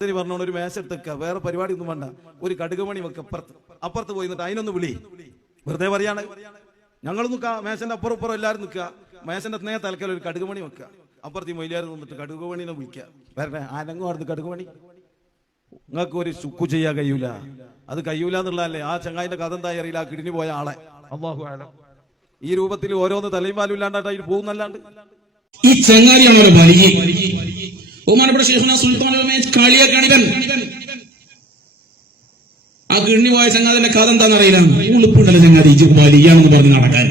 ഇതിന് പറഞ്ഞോണ്ട് ഒരു മേശ എടുത്തേക്ക. വേറെ പരിപാടി ഒന്നും വേണ്ട. ഒരു കടുകുമണി വെക്ക. അപ്പുറത്ത് അപ്പുറത്ത് പോയി എന്നിട്ട് അതിനൊന്ന് വിളി. വെറുതെ പറയാണ്. ഞങ്ങൾ നിൽക്കുക മേശന്റെ അപ്പുറം ഇപ്പുറം എല്ലാവരും നിൽക്കുക. മേശന്റെ നേരെ തലക്കൽ ഒരു കടുകുമണി വെക്കുക. അപ്പുറത്ത് ഈ മൊയിലാർ നിന്നിട്ട് കടുകുമണിനെ വിളിക്കുക. വരണേ ആനങ്ങും അടുത്ത് കടുകുമണി? നിങ്ങൾക്ക് ഒരു ചുക്കു ചെയ്യാൻ കഴിയൂല. അത് കഴിയൂല എന്നുള്ളതല്ലേ. ആ ചങ്ങായിന്റെ കഥ എന്താ അറിയില്ല. ആ കിടിഞ്ഞു പോയ ആളെ. അള്ളാഹു ആലം ഈ രൂപത്തിൽ ഓരോന്ന് തലയും പാലും ഇല്ലാണ്ടായിട്ട് അതിൽ പോകുന്നല്ലാണ്ട്. ഈ വലിയ ബഹുമാനപ്പെട്ട ശേഷന സുൽത്താൻ കളിയ ഇവൻ. ആ കിണ്ണി പോയ ചങ്ങാതിന്റെ കഥ എന്താണെന്ന് അറിയില്ല. ഉളുപ്പുണ്ടല്ലോ ചങ്ങാതി വലിയാണെന്ന് പറഞ്ഞ് നടക്കാൻ.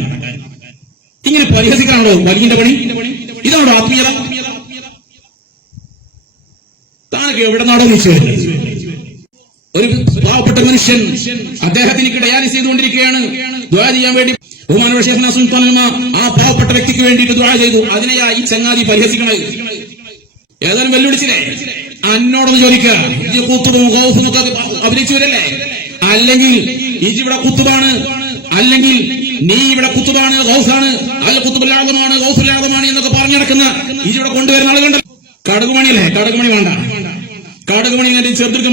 ഇങ്ങനെ പരിഹസിക്കാണോ വലിയന്റെ പണി? ഇതാണോ ആത്മീയത? താനൊക്കെ എവിടെ നാടോ നിശ്ചയം ഒരു പാവപ്പെട്ട മനുഷ്യൻ അദ്ദേഹത്തിന് ഡയാലിസ് ചെയ്തുകൊണ്ടിരിക്കുകയാണ്. ദ്വാര ചെയ്യാൻ വേണ്ടി ബഹുമാനപ്പെട്ട ശേഷം സുൽത്താൻ ആ പാവപ്പെട്ട വ്യക്തിക്ക് വേണ്ടിയിട്ട് ദ്വാര ചെയ്തു. അതിനെയാ ഈ ചങ്ങാതി പരിഹസിക്കണത്. ഏതായാലും വെല്ലുവിളിച്ചില്ലേ? അന്നോടൊന്ന് ചോദിക്കുക അഭിനയിച്ചു വരല്ലേ അല്ലെങ്കിൽ ഇജ് ഇവിടെ കുത്തുബാണ്? അല്ലെങ്കിൽ നീ ഇവിടെ കുത്തുബാണ് ഗൗസാണ് അല്ല കുത്തുബുലാഗമാണ് ഗൗസുലാഗമാണ് എന്നൊക്കെ പറഞ്ഞു നടക്കുന്ന ഇജ് ഇവിടെ കൊണ്ടുവരുന്ന ആളുകളുണ്ട് കടുകുമണിയല്ലേ? കടകുമണി വേണ്ട. കടകുമണി നേടി ചെറുതിർക്ക്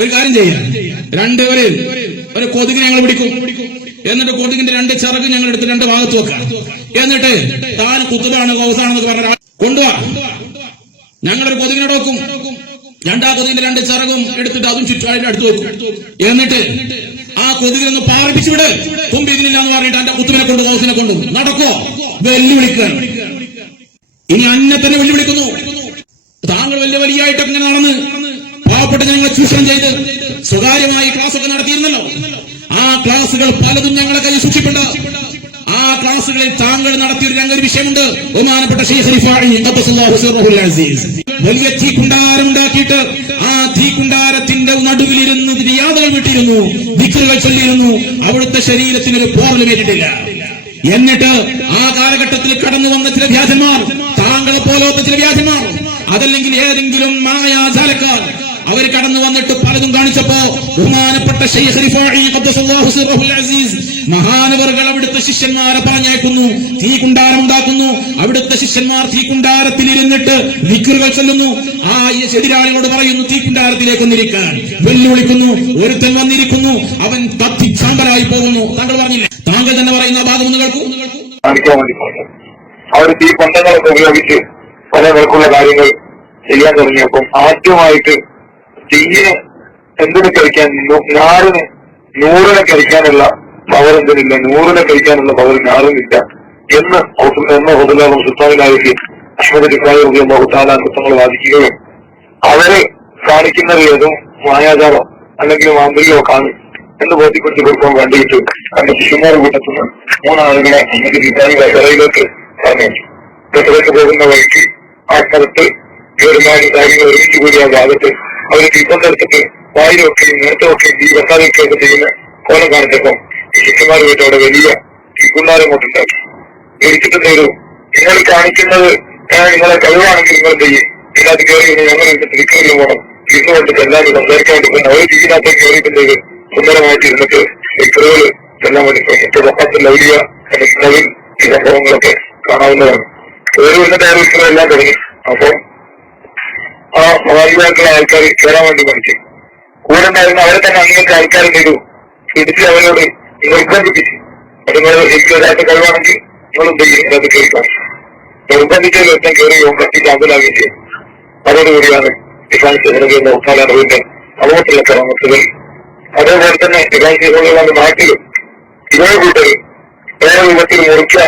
ഒരു കാര്യം ചെയ്യാം. രണ്ടുപേര് ഒരു കൊതുകിനെ ഞങ്ങൾ പിടിക്കും. എന്നിട്ട് കൊതുകിന്റെ രണ്ട് ചിറക് ഞങ്ങൾ എടുത്ത് രണ്ട് ഭാഗത്ത് വെക്കാം. എന്നിട്ട് താൻ കുത്തുബാണ് ഗൗസാണെന്നൊക്കെ പറഞ്ഞ കൊണ്ടുപോവാ ഞങ്ങളൊരു കൊതുകിനെ നോക്കും. രണ്ടാ കൊതുകിന്റെ രണ്ട് ചിറകും എടുത്തിട്ട് അതും ചുറ്റുപാടിന്റെ അടുത്ത് വെക്കും. എന്നിട്ട് ആ കൊതുകിനൊന്ന് പാർപ്പിച്ചു വിട്. തുമ്പി ഇതിനില്ല എന്ന് പറഞ്ഞിട്ട് എന്റെ കുത്തുവിനെ കൊണ്ട് ഹൗസിനെ കൊണ്ട്. നടക്കോ? വെല്ലുവിളിക്കുകയാണ് ഇനി അന്നെ തന്നെ വെല്ലുവിളിക്കുന്നു. താങ്കൾ വലിയ വലിയായിട്ട് ഇങ്ങനെ നടന്ന് പാവപ്പെട്ട ഞങ്ങൾ ചൂഷണം ചെയ്ത് സ്വകാര്യമായി ക്ലാസ് ഒക്കെ നടത്തിയിരുന്നല്ലോ. ആ ക്ലാസുകൾ പലതും ഞങ്ങളെ കയ്യിൽ സൂക്ഷിപ്പുണ്ട്. ആ ക്ലാസുകളിൽ താങ്കൾ നടത്തിയ ഒരു രംഗ വിഷയമുണ്ട്. ബഹുമാനപ്പെട്ട വലിയ തീക്കുണ്ടാരം ഉണ്ടാക്കിയിട്ട് ആ തീ കുണ്ടാരത്തിന്റെ നടുവിലിരുന്ന് യാതകൾ വിട്ടിരുന്നു. ദിക്കുകൾ ചൊല്ലിയിരുന്നു. അവിടുത്തെ ശരീരത്തിന് ഒരു പോറൽ വേണ്ടിയിട്ടില്ല എന്നിട്ട് ആ കാലഘട്ടത്തിൽ കടന്നു വന്ന ചില വ്യാജന്മാർ താങ്കളെ പോലത്തെ ചില വ്യാജന്മാർ അതല്ലെങ്കിൽ ഏതെങ്കിലും മായാജാലക്കാർ അവർ കടന്നു വന്നിട്ട് പലതും കാണിച്ചപ്പോ ബഹുമാനപ്പെട്ട മഹാനവറുകൾ അവിടുത്തെ ശിഷ്യന്മാരെ പറഞ്ഞേക്കുന്നു തീ കുണ്ടാരം ഉണ്ടാക്കുന്നു. അവിടുത്തെ ശിഷ്യന്മാർ തീ കുണ്ടാരത്തിൽ ഇരുന്നിട്ട് നിക്കറുകൾ ചൊല്ലുന്നു. ആ എതിരാളികളോട് പറയുന്നു തീ കുണ്ടാരത്തിലേക്ക് ഒന്നിരിക്കാൻ വെല്ലുവിളിക്കുന്നു ഒരുത്തൻ വന്നിരിക്കുന്നു അവൻ കത്തി ചാമ്പലായി പോകുന്നു. താങ്കൾ പറഞ്ഞില്ലേ? താങ്കൾ തന്നെ പറയുന്ന ഭാഗം ഒന്ന് കേൾക്കൂ. അവർ തീ പണ്ടങ്ങളൊക്കെ ഉപയോഗിച്ച് പല പേർക്കുള്ള കാര്യങ്ങൾ ചെയ്യാൻ തുടങ്ങിയപ്പം ആദ്യമായിട്ട് തീയിന് എന്തിനു കഴിക്കാൻ? നാറിന് നൂറിനെ കഴിക്കാനുള്ള പവർ എന്തിനില്ല? നൂറിനെ കഴിക്കാനുള്ള പവർ നാറിനില്ല എന്ന് എന്ന ഹുദുലാലും സുൽത്താനിലായി അഹമ്മദ് ബഹുത്താലാൻ പുസ്തകങ്ങൾ വാദിക്കുകയും അവരെ കാണിക്കുന്നത് ഏതും മായാചാരോ അല്ലെങ്കിൽ മാന്ത്രികമോ കാണും എന്ന് ബോധ്യപ്പെടുത്തി കൊടുക്കാൻ വേണ്ടിയിട്ട് തന്റെ ശിശുമാർ കൂട്ടത്തുനിന്ന് മൂന്നാളുകളെ അഹമ്മദ് ഇബ്രാഹിം ബഹറയിലേക്ക് പറഞ്ഞു ബഹറയ്ക്ക് പോകുന്ന വഴിക്ക് ആ സ്ഥലത്ത് ഒരുപാട് കാര്യങ്ങൾ ഒരുമിച്ച് കൂടിയ ഭാഗത്ത് അവർ തീപ്പൊണ്ടെടുത്തിട്ട് വായിലൊക്കെയും നോക്കുകയും ഈ ഒക്കെ ചെയ്യുന്ന കോലം കാണിച്ചപ്പം ഈ പോയിട്ട് അവിടെ വലിയ തീക്കുണ്ടാരം കൊണ്ടുണ്ടാക്കി മേടിച്ചിട്ട് നേരും നിങ്ങൾ കാണിക്കുന്നത് നിങ്ങളെ കഴിവാണെങ്കിൽ നിങ്ങൾ ചെയ്യും? ഇതിനകത്ത് കയറി ഞങ്ങൾ ഇതിന്റെ തിരിക്കലിൽ പോകണം ഇരുന്ന് കൊണ്ട് എല്ലാവരും സംസാരിക്കാൻ വേണ്ടി പോകുന്ന ഒരു കയറിയിട്ടുണ്ട് സുന്ദരമായിട്ട് ഇരുന്നിട്ട് ഈ കറികൾ ചെല്ലാൻ വേണ്ടി പോകും ഇപ്പൊ പത്ത് ലൗലിയ നവിൽ ഈ സംഭവങ്ങളൊക്കെ കാണാവുന്നതാണ്. കയറി വന്നിട്ട് അയാൾ എല്ലാം തുടങ്ങി. അപ്പൊ ആ സ്വാഭാവികമായിട്ടുള്ള ആൾക്കാർ കയറാൻ വേണ്ടി പഠിച്ചു കൂടെ ഉണ്ടായിരുന്ന അവരെ തന്നെ അങ്ങനത്തെ ആൾക്കാരെ ചെയ്തു? പിടിച്ച് അവരോട് നിർബന്ധിപ്പിച്ചു അത് നിങ്ങൾ എനിക്ക് ഒരാൾക്ക് കഴിവാണെങ്കിൽ നിങ്ങളും ചെയ്യും? അത് കേൾക്കാം നിർബന്ധിച്ചതിൽ ഒറ്റം കയറി കത്തി ചാമ്പലാകുകയും ചെയ്യും. അതോടുകൂടിയാണ് ഇസ്ലാം ചെയ്യുന്ന ഉത്താലറിവിന്റെ സമൂഹത്തിലെ ക്രമത്തുകൾ അതേപോലെ തന്നെ ചെയ്യുന്ന നാട്ടിലും ഇതേ കൂട്ടർ വേറെ രൂപത്തിൽ മുറിക്കുക.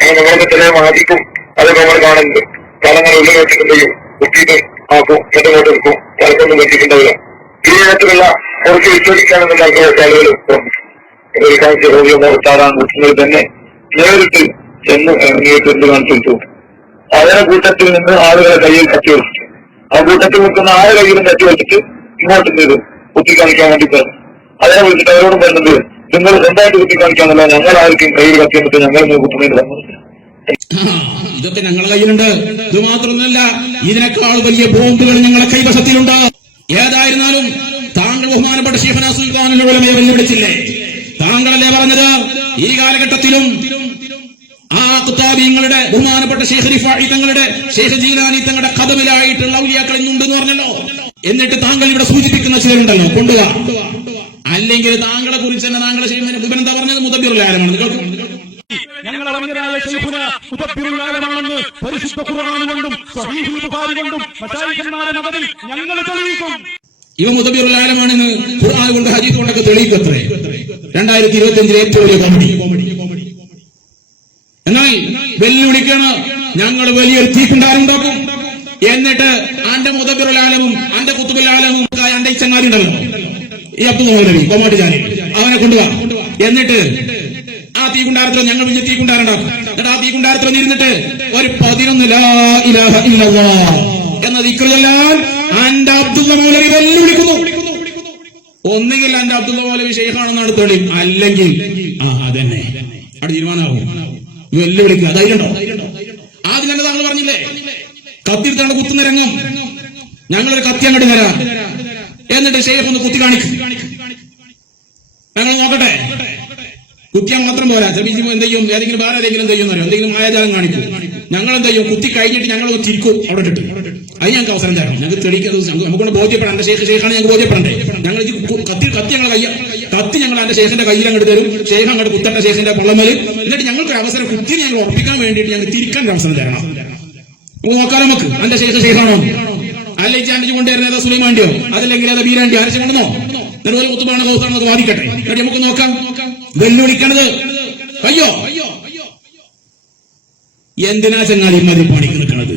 അങ്ങനെ നമ്മളൊക്കെ ചില മാതിക്കും അതൊക്കെ നമ്മൾ കാണുന്നുണ്ട്. സ്ഥലങ്ങൾ ഉള്ളിൽ വെച്ചിട്ടുണ്ടെങ്കിൽ കുട്ടിയിട്ട് ആക്കും എടുക്കും തലക്കൊന്നും വെച്ചിട്ടുണ്ടാവില്ല ഈ തരത്തിലുള്ള കുറച്ച് വിശ്വസിക്കാനെന്നുള്ള ആളുകൾ ഇസ്ലാം ചെയ്യുന്ന ഉത്താലാണ് മുസ്ലിങ്ങൾ തന്നെ നേരിട്ട് ചെന്ന് എന്ത് കാണിച്ചു അവരുടെ കൂട്ടത്തിൽ നിന്ന് ആളുകളെ കയ്യിൽ കത്തി വെച്ചിട്ട് ആ കൂട്ടത്തിൽ നിൽക്കുന്ന ആരെ കയ്യിലും കത്തി വെച്ചിട്ട് ഇങ്ങോട്ട് ചെയ്തു? കുത്തി കാണിക്കാൻ വേണ്ടി പറഞ്ഞു അതിനെ വിളിച്ചിട്ട് അവരോട് പറഞ്ഞത് നിങ്ങൾ സ്വന്തമായിട്ട് കുത്തി കാണിക്കാന്നല്ല ഞങ്ങൾ ആർക്കും കയ്യിൽ കത്തി എന്നിട്ട് ഞങ്ങൾ കുത്തുന്നതിന് സമ്മതിച്ചു ഇതൊക്കെ ഞങ്ങളുടെ കയ്യിലുണ്ട്. ഇത് മാത്രമല്ല ഇതിനേക്കാൾ വലിയ ബോംബുകൾ ഞങ്ങളുടെ കൈവശത്തിലുണ്ട്. ഏതായിരുന്നാലും താങ്കൾ ബഹുമാനപ്പെട്ട ഷീഫന പോലെ വെല്ലുവിളിച്ചില്ലേ? താങ്കളല്ലേ പറഞ്ഞത്? ഈ കാലഘട്ടത്തിലും ആ കുത്താബിങ്ങളുടെ ബഹുമാനപ്പെട്ട ഷെയ്ഖ് റിഫായി തങ്ങളുടെ ഷെയ്ഖ് തങ്ങളുടെ കഥമിലായിട്ടുള്ള ഔലിയാക്കൾ ഇന്നുണ്ടെന്ന് പറഞ്ഞല്ലോ. എന്നിട്ട് താങ്കൾ ഇവിടെ സൂചിപ്പിക്കുന്ന ചിലരുണ്ടല്ലോ. കൊണ്ടുക അല്ലെങ്കിൽ താങ്കളെ കുറിച്ച് തന്നെ താങ്കളെ ചെയ്യുന്നതിന് എന്താ പറഞ്ഞത്? മുതബിറുലാലമാണ് നിങ്ങൾക്ക് ഞങ്ങൾ അറിഞ്ഞതായ ശൈഖുന മുദബ്ബിറുൽ ആലമാണെന്ന് പരിശുദ്ധ ഖുർആൻ ബുഖാരി കൊണ്ടും ഞങ്ങൾ തെളിയിക്കും. ഇവ മുതബിറുലാലമാണെന്ന് ഖുർആൻ കൊണ്ട് ഹദീസ് കൊണ്ടൊക്കെ തെളിയിക്കത്രേ. രണ്ടായിരത്തി ഇരുപത്തി അഞ്ചിലെ ഏറ്റവും വലിയ കോമഡി. എന്നാൽ വെല്ലുവിളിക്കണം ഞങ്ങൾ വലിയൊരു തീക്കുണ്ടാറുണ്ടാക്കും. എന്നിട്ട് അന്റെ മുതബിറുലാലവും അന്റെ കുത്തുബുലാലവും ചങ്ങാതി ഉണ്ടല്ലോ ഈ അബ്ദുൽ മൗലവി കോമാട്ടി അവനെ കൊണ്ടുപോവാ എന്നിട്ട് ആ കുണ്ടാരത്തിലോ ഞങ്ങൾ വലിയ തീക്കുണ്ടാറുണ്ടാക്കും എന്നിട്ട് ആ തീക്കുണ്ടാരത്തിൽ ഇരുന്നിട്ട് ഒരു പതിനൊന്ന് എന്ന അന്റെ അബ്ദുൽ മൗലവി വെല്ലുവിളിക്കുന്നു. ഒന്നുകിൽ എന്റെ അബ്ദുള്ള മൗലവി ഷെയ്ഖാണെന്നാണ് തെളിയും അല്ലെങ്കിൽ ആ അതന്നെ. അവിടെ തീരുമാനമാകും. വെല്ലുവിളിക്കുക. ധൈര്യണ്ടോ ആദ്യം തന്നെ താങ്കൾ പറഞ്ഞില്ലേ? കത്തിരുത്താണ് കുത്തുന്ന രംഗം. ഞങ്ങളൊരു കത്തി അങ്ങോട്ട് തരാം. എന്നിട്ട് ഷെയ്ഖ് ഒന്ന് കുത്തി കാണിക്കും. ഞങ്ങൾ നോക്കട്ടെ? കുത്തിയാൻ മാത്രം പോരാ. ചിലപ്പോൾ എന്ത് ചെയ്യും ഏതെങ്കിലും വേറെ ഏതെങ്കിലും എന്ത് ചെയ്യും എന്തെങ്കിലും മായാജാലം കാണിക്കും. ഞങ്ങൾ എന്ത് ചെയ്യും കുത്തി കഴിഞ്ഞിട്ട് ഞങ്ങൾ തിരിക്കും അവിടെ ഇട്ടിട്ട് അത് ഞങ്ങൾക്ക് അവസരം തരണം. ഞങ്ങൾക്ക് തെളിയിക്കാതെ നമുക്ക് ബോധ്യപ്പെടാം. എന്റെ ശേഖ ശേഖാണ് ഞങ്ങൾക്ക് ബോധ്യപ്പെടണ്ടേ? ഞങ്ങൾ കത്തി കത്തി ഞങ്ങൾ കയ്യ കത്തി ഞങ്ങൾ എന്റെ ശേഖന്റെ കയ്യിൽ അങ്ങോട്ട് തരും. ശേഖ അങ്ങോട്ട് കുത്തട്ട ശേഖന്റെ പൊള്ളമേൽ എന്നിട്ട് ഞങ്ങൾക്ക് ഒരു അവസരം കുത്തി ഞങ്ങൾ ഉറപ്പിക്കാൻ വേണ്ടിയിട്ട് ഞങ്ങൾ തിരിക്കാൻ ഒരു അവസരം തരണം. നോക്കാം നമുക്ക്. എന്റെ ശേഖ ശേഖാണോ? അല്ലെങ്കിൽ ചാണ്ടിച്ച് കൊണ്ടുവരുന്നത്? സുലൈമാണ്ടിയോ അതല്ലെങ്കിൽ അത് ബീരാണ്ടിയോ ആരച്ചു കൊണ്ടുവന്നോ? കുത്തുമാണ് ഒരു കുത്തുപാണ വാദിക്കട്ടെ. നമുക്ക് നോക്കാം. വെല്ലുവിളിക്കണത്. അയ്യോ എന്തിനാ ചങ്ങാതി ഇമ്മതി പണിക്ക് നിൽക്കണത്